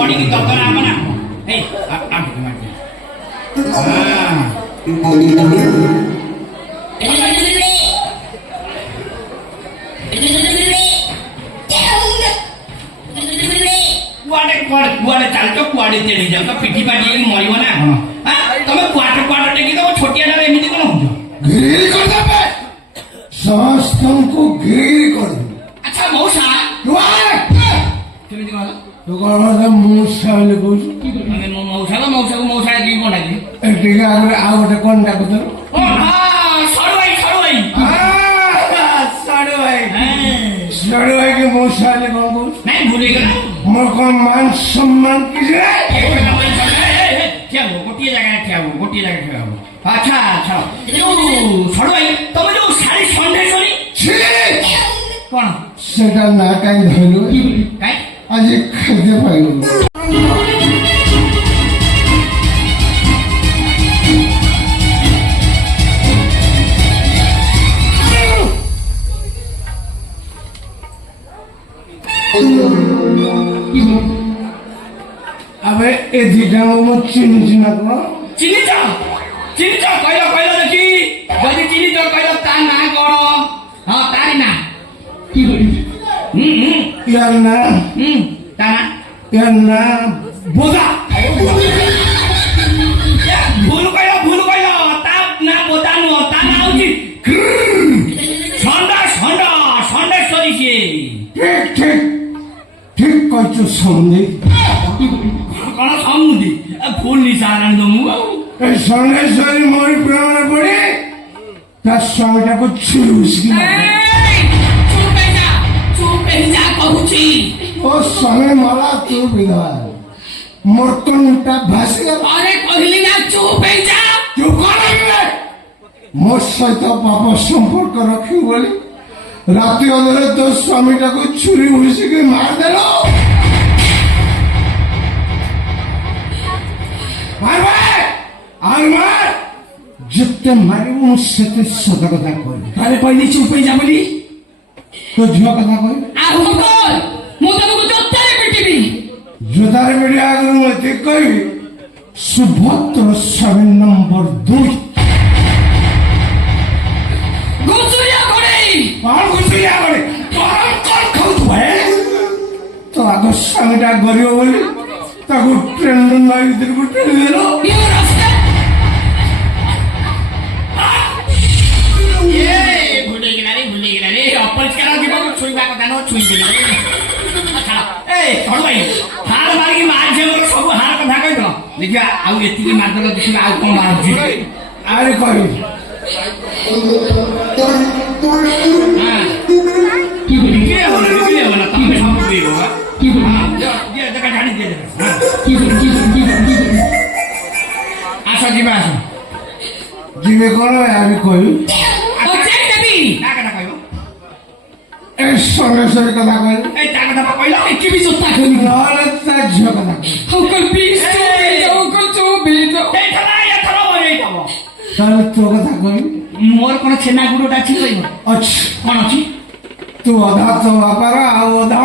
ପଡିକି ଦରକାର ହବ ନା ଏଇ କୁଆଡେ ଚାଲଛ କୁଆଡେ ତେଣି ଯାଉଛ ପିଠି ପାଟି ମରିବ ନା କଣ ତମେ କୁଆଡେ ଟେକି ଦବ ଛୋଟିଆଟାରେ ଏମିତି କଣ ହଉଛ ଗିରି କରିଦେବେ ସମସ୍ତଙ୍କୁ ଗିରି କରିଦେବେ। ଆଚ୍ଛା ମଉସା କେମିତି କଣ ତୁ କଣ ମୂଷା ବୋଲି କହୁଛୁ ମଉସାକୁ ମଉସା କି କଣ ଡାକିଲି ଟିକେ ଆଗରେ ଆଉ ଗୋଟେ କଣ ଡାକୁଛ ସଡୁ ଭାଇ କି ମୂଷା ହେଲେ କଣ କହୁଛୁ ନାଇଁ ଭୁଲିଗଲା ମୋର କଣ ମାନ ସମ୍ମାନ କିଛି ଗୋଟିଏ ଜାଗାରେ ଠିଆ ହବ ଗୋଟିଏ ଜାଗାରେ ଠିଆ ହବ ଆଚ୍ଛା ଆଚ୍ଛା ଯୋଉ ସଡୁ ଭାଇ ତମେ ଯୋଉ ଶାଢୀ ସନ୍ଦେଶ୍ୱରୀ କଣ ସେଟା ନା କାହିଁ ଧରିଲୁ କାଇଁ ଆଜି ଖାଦ୍ୟ ପାଇଲୁ আবে এ দিটা মো চিনিছি না কোন চিনিছ କହିଲ ଦେଖି ଯଦି ଚିନିଛ କହିଲ ତା ନାଁ କଣ ହଁ ତାରି ନା কি করিস ইয়ার না তা না ইয়ার না বোদা ভুল কইল তা না বোদা নୁହଁ ତା ନାଁ ହଉଛି ସନ୍ଦେଶ୍ୱରୀ ସିଏ ঠিক ঠিক ঠিক কইছো সমন্ধি କଣ ସମୁଦି ଭୁଲ ନିଶା ଆଣି ଦମୁ ଆଉ এই সন্দেশ্বরী মোর প্রেমে পড়ে তার স্বামীটাকে ছুরি উসকি চুপ যা কହୁছি ও স্বামী মারা তু বিধবা মোর কোনটা ভাসি গেল আরে কহিলি না চুপ যা চুপ কর মোর সহিত পাপ সম্পর্ক রাখি বলি রাতে অধরে তোর স্বামীটাকে ছুরি উসকি মার দেল আর যেতে মারিব সেতে সদা কথা কই আরে কইলি চুপ যা বলি তো ঝিও কথা কই আর হুকুম কর ମୁଁ ତମକୁ ଜୋତାରେ ପିଟିବି জোতারে বেড়ে আগে মতে কইবি সুভদ্র স্বামী নম্বর 2 ঘুষুরিয়া করে আর ঘুষিয়া করে গরম কর খাও তো আগ স্বামীটা গরিব বলি তাকে ট্রেন নাই ভিতরକୁ ট্রেন দিল ভুলে গেলারে অপরিষ্কার জীবন ছুঁইবা কথা ন ছুঁই দেবে এই সরু ভাই হাড় মারিকি মারছে ମୋର ସବୁ ହାଡ଼ କଥା କହିଦେଲ ଦେଖିବା ଆଉ ଏତିକି ମାରିଦେଲ ଦେଖିବା ଆଉ କଣ ମାରୁଛି আরে কই କିଏ ହବ ନା ତମେ ସବୁ ଦେଇବ দেখা ঝাড়ি দিয়ে দেবে আস ଯିବା আস জিবে কোন আরে কই না কথা কইব এই সঙ্গে কথা কই এই তা কথা কইল কি বি জোতা কইল নহলে তা ঝিও কথা কই হকল প্লিজ হকল চুবি এই থানা এথর বই যাব তাহলে তো কথা কই মোর কোন ছেনা গুড়টা ছিল আচ্ছা কোন আছে তু অধা তো বাপারা আর অধা